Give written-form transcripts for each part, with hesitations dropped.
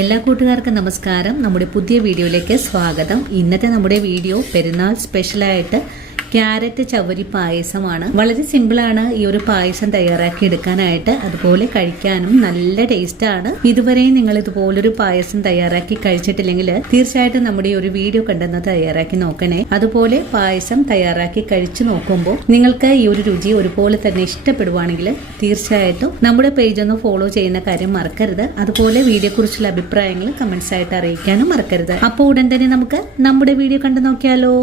എല്ലാ കൂട്ടുകാർക്കും നമസ്കാരം. നമ്മുടെ പുതിയ വീഡിയോയിലേക്ക് സ്വാഗതം. ഇന്നത്തെ നമ്മുടെ വീഡിയോ പെരുന്നാൾ സ്പെഷ്യലായിട്ട് ക്യാരറ്റ് ചവരി പായസമാണ്. വളരെ സിമ്പിളാണ് ഈ ഒരു പായസം തയ്യാറാക്കി എടുക്കാനായിട്ട്, അതുപോലെ കഴിക്കാനും നല്ല ടേസ്റ്റാണ്. ഇതുവരെ നിങ്ങൾ ഇതുപോലൊരു പായസം തയ്യാറാക്കി കഴിച്ചിട്ടില്ലെങ്കിൽ തീർച്ചയായിട്ടും നമ്മുടെ ഈ ഒരു വീഡിയോ കണ്ടെന്ന് തയ്യാറാക്കി നോക്കണേ. അതുപോലെ പായസം തയ്യാറാക്കി കഴിച്ചു നോക്കുമ്പോൾ നിങ്ങൾക്ക് ഈ ഒരു രുചി ഒരുപോലെ തന്നെ ഇഷ്ടപ്പെടുവാണെങ്കിൽ തീർച്ചയായിട്ടും നമ്മുടെ പേജ് ഒന്ന് ഫോളോ ചെയ്യുന്ന കാര്യം മറക്കരുത്. അതുപോലെ വീഡിയോ കുറിച്ചുള്ള അഭിപ്രായങ്ങൾ കമന്റ്സ് ആയിട്ട് അറിയിക്കാനും മറക്കരുത്. അപ്പോൾ ഉടൻ തന്നെ നമുക്ക് നമ്മുടെ വീഡിയോ കണ്ടു നോക്കിയാലോ.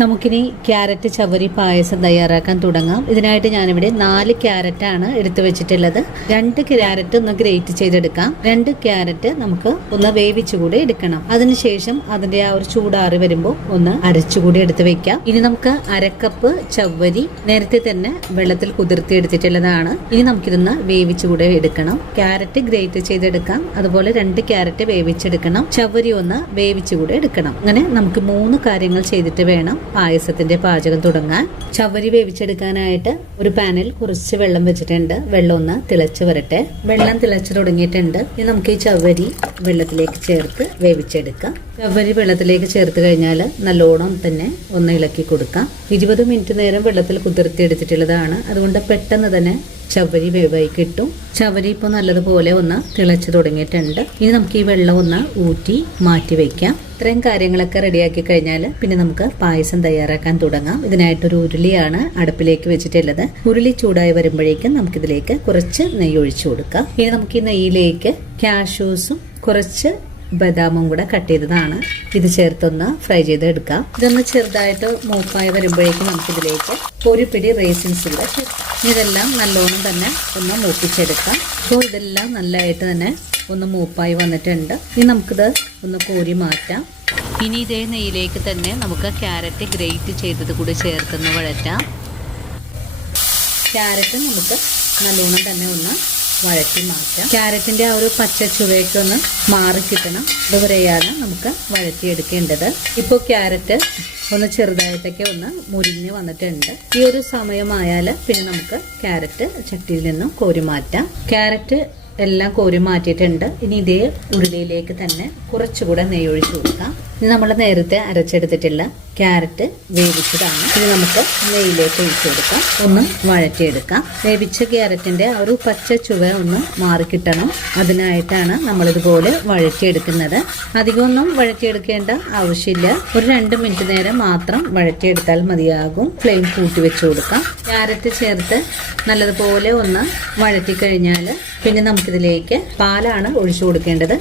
നമുക്കിനി ക്യാരറ്റ് ചവരി പായസം തയ്യാറാക്കാൻ തുടങ്ങാം. ഇതിനായിട്ട് ഞാനിവിടെ 4 ക്യാരറ്റാണ് എടുത്തു വെച്ചിട്ടുള്ളത്. 2 ക്യാരറ്റ് ഒന്ന് ഗ്രേറ്റ് ചെയ്തെടുക്കാം. 2 ക്യാരറ്റ് നമുക്ക് ഒന്ന് വേവിച്ചുകൂടി എടുക്കണം. അതിനുശേഷം അതിന്റെ ആ ഒരു ചൂടാറി വരുമ്പോൾ ഒന്ന് അരച്ചുകൂടി എടുത്ത് വെക്കാം. ഇനി നമുക്ക് അരക്കപ്പ് ചവരി നേരത്തെ തന്നെ വെള്ളത്തിൽ കുതിർത്തി എടുത്തിട്ടുള്ളതാണ്. ഇനി നമുക്കിതൊന്ന് വേവിച്ചുകൂടെ എടുക്കണം. ക്യാരറ്റ് ഗ്രേറ്റ് ചെയ്തെടുക്കാം. അതുപോലെ 2 ക്യാരറ്റ് വേവിച്ചെടുക്കണം. ചവരി ഒന്ന് വേവിച്ചുകൂടെ എടുക്കണം. അങ്ങനെ നമുക്ക് 3 കാര്യങ്ങൾ ചെയ്തിട്ട് വേണം പായസത്തിന്റെ പാചകം തുടങ്ങാൻ. ചവരി വേവിച്ചെടുക്കാനായിട്ട് ഒരു പാനിൽ കുറച്ച് വെള്ളം വെച്ചിട്ടുണ്ട്. വെള്ളം ഒന്ന് തിളച്ച് വരട്ടെ. വെള്ളം തിളച്ചു തുടങ്ങിയിട്ടുണ്ട്. ഇനി നമുക്ക് ഈ ചവരി വെള്ളത്തിലേക്ക് ചേർത്ത് വേവിച്ചെടുക്കാം. ചവരി വെള്ളത്തിലേക്ക് ചേർത്ത് കഴിഞ്ഞാൽ നല്ലോണം തന്നെ ഒന്ന് ഇളക്കി കൊടുക്കാം. 20 മിനിറ്റ് നേരം വെള്ളത്തിൽ കുതിർത്തി എടുത്തിട്ടുള്ളതാണ്. അതുകൊണ്ട് പെട്ടെന്ന് തന്നെ ചവരി വേവായി കിട്ടും. ചവരി ഇപ്പോൾ നല്ലതുപോലെ ഒന്ന് തിളച്ചു തുടങ്ങിയിട്ടുണ്ട്. ഇനി നമുക്ക് ഈ വെള്ളം ഒന്ന് ഊറ്റി മാറ്റി വെക്കാം. ഇത്രയും കാര്യങ്ങളൊക്കെ റെഡിയാക്കി കഴിഞ്ഞാൽ പിന്നെ നമുക്ക് പായസം തയ്യാറാക്കാൻ തുടങ്ങാം. ഇതിനായിട്ടൊരു ഉരുളിയാണ് അടുപ്പിലേക്ക് വെച്ചിട്ടുള്ളത്. ഉരുളി ചൂടായി വരുമ്പോഴേക്കും നമുക്കിതിലേക്ക് കുറച്ച് നെയ്യ് ഒഴിച്ചു കൊടുക്കാം. ഇനി നമുക്ക് ഈ നെയ്യിലേക്ക് കാഷ്യൂസും കുറച്ച് ബദാമും കൂടെ കട്ട് ചെയ്തതാണ് ഇത് ചേർത്തൊന്ന് ഫ്രൈ ചെയ്ത് എടുക്കാം. ഇതൊന്ന് ചെറുതായിട്ട് മൂപ്പായി വരുമ്പോഴേക്കും നമുക്കിതിലേക്ക് ഒരു പിടി റേസിൻസ് കൂടെ ഇതെല്ലാം നല്ലോണം തന്നെ ഒന്ന് മൂപ്പിച്ചെടുക്കാം. അപ്പോൾ ഇതെല്ലാം നല്ലതായിട്ട് തന്നെ ഒന്ന് മൂപ്പായി വന്നിട്ടുണ്ട്. ഇനി നമുക്കിത് ഒന്ന് കോരി മാറ്റാം. ഇനി ഇതേ നെയ്യിലേക്ക് തന്നെ നമുക്ക് ക്യാരറ്റ് ഗ്രേറ്റ് ചെയ്തത് കൂടി ചേർത്തൊന്ന് വഴറ്റാം. ക്യാരറ്റ് നമുക്ക് നല്ലോണം തന്നെ ഒന്ന് വഴറ്റി മാറ്റാം. ക്യാരറ്റിന്റെ ആ ഒരു പച്ച ചുവയൊക്കെ ഒന്ന് മാറി കിട്ടണം. ഇതുവരെയാണ് നമുക്ക് വഴറ്റിയെടുക്കേണ്ടത്. ഇപ്പോൾ ക്യാരറ്റ് ഒന്ന് ചെറുതായിട്ടൊക്കെ ഒന്ന് മുരിഞ്ഞ് വന്നിട്ടുണ്ട്. ഈ ഒരു സമയമായാൽ പിന്നെ നമുക്ക് ക്യാരറ്റ് ചട്ടിയിൽ നിന്നും കോരി മാറ്റാം. ക്യാരറ്റ് എല്ലാം കോരി മാറ്റിയിട്ടുണ്ട്. ഇനി ഇതേ ഉരുളിയിലേക്ക് തന്നെ കുറച്ചുകൂടെ നെയ്യ് ഒഴിച്ചു കൊടുക്കാം. ഇനി നമ്മൾ നേരത്തെ അരച്ചെടുത്തിട്ടുള്ള ക്യാരറ്റ് വേവിച്ചതാണ്. ഇനി നമുക്ക് നെയ്യിലേക്ക് ഒഴിച്ചു കൊടുക്കാം. ഒന്ന് വഴറ്റിയെടുക്കാം. വേവിച്ച ക്യാരറ്റിന്റെ ആ ഒരു പച്ച ചുവ ഒന്ന് മാറിക്കിട്ടണം. അതിനായിട്ടാണ് നമ്മളിതുപോലെ വഴറ്റിയെടുക്കുന്നത്. അധികമൊന്നും വഴറ്റിയെടുക്കേണ്ട ആവശ്യമില്ല. ഒരു 2 മിനിറ്റ് നേരം മാത്രം വഴറ്റിയെടുത്താൽ മതിയാകും. ഫ്ലെയിം കൂട്ടി വെച്ചു കൊടുക്കാം. ക്യാരറ്റ് ചേർത്ത് നല്ലതുപോലെ ഒന്ന് വഴറ്റി കഴിഞ്ഞാൽ പിന്നെ നമുക്കിതിലേക്ക് പാലാണ് ഒഴിച്ചു കൊടുക്കേണ്ടത്.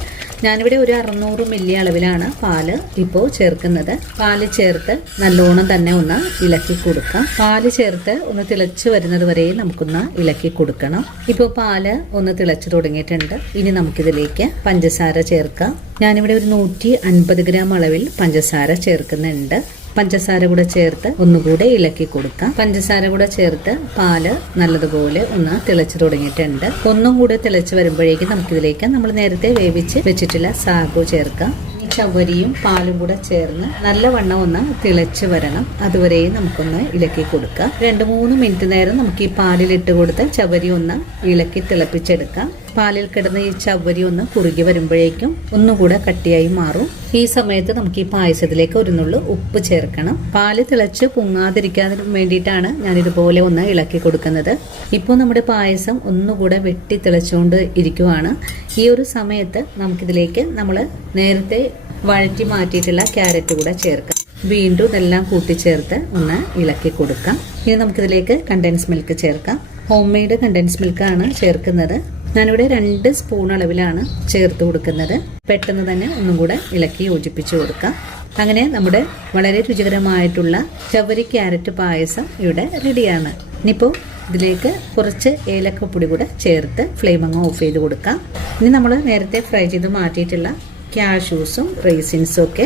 ഞാനിവിടെ ഒരു 600 മില്ലി അളവിലാണ് പാല് ഇപ്പോൾ ചേർക്കുന്നത്. പാല് ചേർത്ത് നല്ലോണം തന്നെ ഒന്ന് ഇളക്കി കൊടുക്കാം. പാല് ചേർത്ത് ഒന്ന് തിളച്ചു വരുന്നത് വരെ നമുക്കൊന്ന് ഇളക്കി കൊടുക്കണം. ഇപ്പോൾ പാല് ഒന്ന് തിളച്ചു തുടങ്ങിയിട്ടുണ്ട്. ഇനി നമുക്കിതിലേക്ക് പഞ്ചസാര ചേർക്കാം. ഞാനിവിടെ ഒരു 150 ഗ്രാം അളവിൽ പഞ്ചസാര ചേർക്കുന്നുണ്ട്. പഞ്ചസാര കൂടെ ചേർത്ത് ഒന്നുകൂടെ ഇളക്കി കൊടുക്കാം. പഞ്ചസാര കൂടെ ചേർത്ത് പാല് നല്ലതുപോലെ ഒന്ന് തിളച്ചു തുടങ്ങിയിട്ടുണ്ട്. ഒന്നും കൂടെ തിളച്ചു വരുമ്പോഴേക്കും നമുക്കിതിലേക്ക് നമ്മൾ നേരത്തെ വേവിച്ച് വെച്ചിട്ടുള്ള സാഗു ചേർക്കാം. ചവരിയും പാലും കൂടെ ചേർന്ന് നല്ലവണ്ണം ഒന്ന് തിളച്ച് വരണം. അതുവരെയും നമുക്കൊന്ന് ഇളക്കി കൊടുക്കാം. 2-3 മിനിറ്റ് നേരം നമുക്ക് ഈ പാലിലിട്ട് കൊടുത്ത് ചവരി ഒന്ന് ഇളക്കി തിളപ്പിച്ചെടുക്കാം. പാലിൽ കിടന്ന് ഈ ചവരി ഒന്ന് കുറുകി വരുമ്പോഴേക്കും ഒന്നുകൂടെ കട്ടിയായി മാറും. ഈ സമയത്ത് നമുക്ക് ഈ പായസത്തിലേക്ക് ഒരു നുള്ളു ഉപ്പ് ചേർക്കണം. പാല് തിളച്ച് പൊങ്ങാതിരിക്കാൻ വേണ്ടിയിട്ടാണ് ഞാനിതുപോലെ ഒന്ന് ഇളക്കി കൊടുക്കുന്നത്. ഇപ്പോൾ നമ്മുടെ പായസം ഒന്നുകൂടെ വെട്ടി തിളച്ചുകൊണ്ട് ഇരിക്കുവാണ്. ഈ ഒരു സമയത്ത് നമുക്കിതിലേക്ക് നമ്മൾ നേരത്തെ വഴറ്റി മാറ്റിയിട്ടുള്ള ക്യാരറ്റ് കൂടെ ചേർക്കാം. വീണ്ടും ഇതെല്ലാം കൂട്ടിച്ചേർത്ത് ഒന്ന് ഇളക്കി കൊടുക്കാം. ഇനി നമുക്കിതിലേക്ക് കണ്ടൻസ് മിൽക്ക് ചേർക്കാം. ഹോം മെയ്ഡ് കണ്ടൻസ് മിൽക്കാണ് ചേർക്കുന്നത്. ഞാനിവിടെ 2 സ്പൂൺ അളവിലാണ് ചേർത്ത് കൊടുക്കുന്നത്. പെട്ടെന്ന് തന്നെ ഒന്നും കൂടെ ഇളക്കി യോജിപ്പിച്ച് കൊടുക്കാം. അങ്ങനെ നമ്മുടെ വളരെ രുചികരമായിട്ടുള്ള ചവരി ക്യാരറ്റ് പായസം ഇവിടെ റെഡിയാണ്. ഇനിയിപ്പോൾ ഇതിലേക്ക് കുറച്ച് ഏലക്കപ്പൊടി കൂടെ ചേർത്ത് ഫ്ലെയിം അങ്ങ് ഓഫ് ചെയ്ത് കൊടുക്കാം. ഇനി നമ്മൾ നേരത്തെ ഫ്രൈ ചെയ്ത് മാറ്റിയിട്ടുള്ള കാഷ്യൂസും റേസിൻസും ഒക്കെ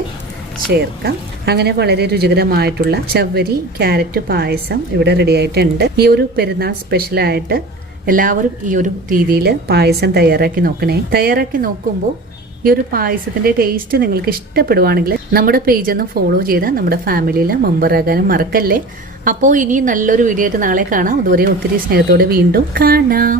ചേർക്കാം. അങ്ങനെ വളരെ രുചികരമായിട്ടുള്ള ചവരി ക്യാരറ്റ് പായസം ഇവിടെ റെഡി ആയിട്ടുണ്ട്. ഈ ഒരു പെരുന്നാൾ സ്പെഷ്യലായിട്ട് എല്ലാവരും ഈ ഒരു രീതിയിൽ പായസം തയ്യാറാക്കി നോക്കണേ. തയ്യാറാക്കി നോക്കുമ്പോൾ ഈ ഒരു പായസത്തിന്റെ ടേസ്റ്റ് നിങ്ങൾക്ക് ഇഷ്ടപ്പെടുവാണെങ്കിൽ നമ്മുടെ പേജ് ഒന്ന് ഫോളോ ചെയ്ത് നമ്മുടെ ഫാമിലിയിൽ മെമ്പർ ആകാനും മറക്കല്ലേ. അപ്പോൾ ഇനി നല്ലൊരു വീഡിയോ ആയിട്ട് നാളെ കാണാം. അതുവരെ ഒത്തിരി സ്നേഹത്തോടെ വീണ്ടും കാണാം.